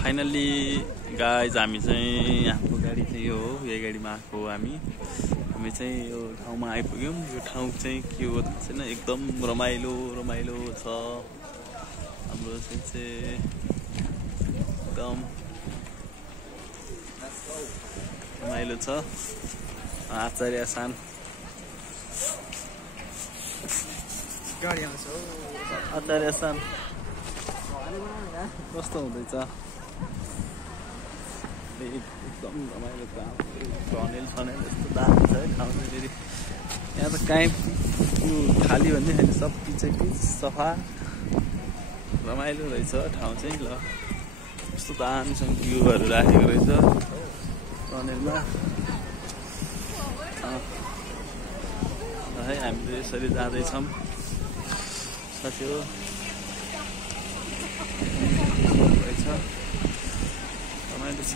Finally guys हामी चाहिँ हाम्रो गाडी चाहिँ यो हो, यही गाडीमा आएको हो हामी चाहिँ यो ठाउँमा आइपुग्यौँ। यो ठाउँ चाहिँ के हो थाहा छैन, एकदम रमाइलो रमाइलो छ। हाम्रो चाहिँ एकदम रमाइलो छ। आचार्य सान गाडी आउँछ हो, आचार्य सान कस्तो हुँदैछ? एकदम रमाइलो काम, टनेल सनेल यस्तो दामी छ है ठाउँ चाहिँ फेरि। यहाँ त काहीँ खाली भन्ने छैन, सब पिच सफा रमाइलो रहेछ ठाउँ चाहिँ। ल यस्तो दामीसँग भ्यूहरू राखेको रहेछ टनेलमा है। हामी त यसरी जाँदैछौँ साथी हो। रमाइलो छ।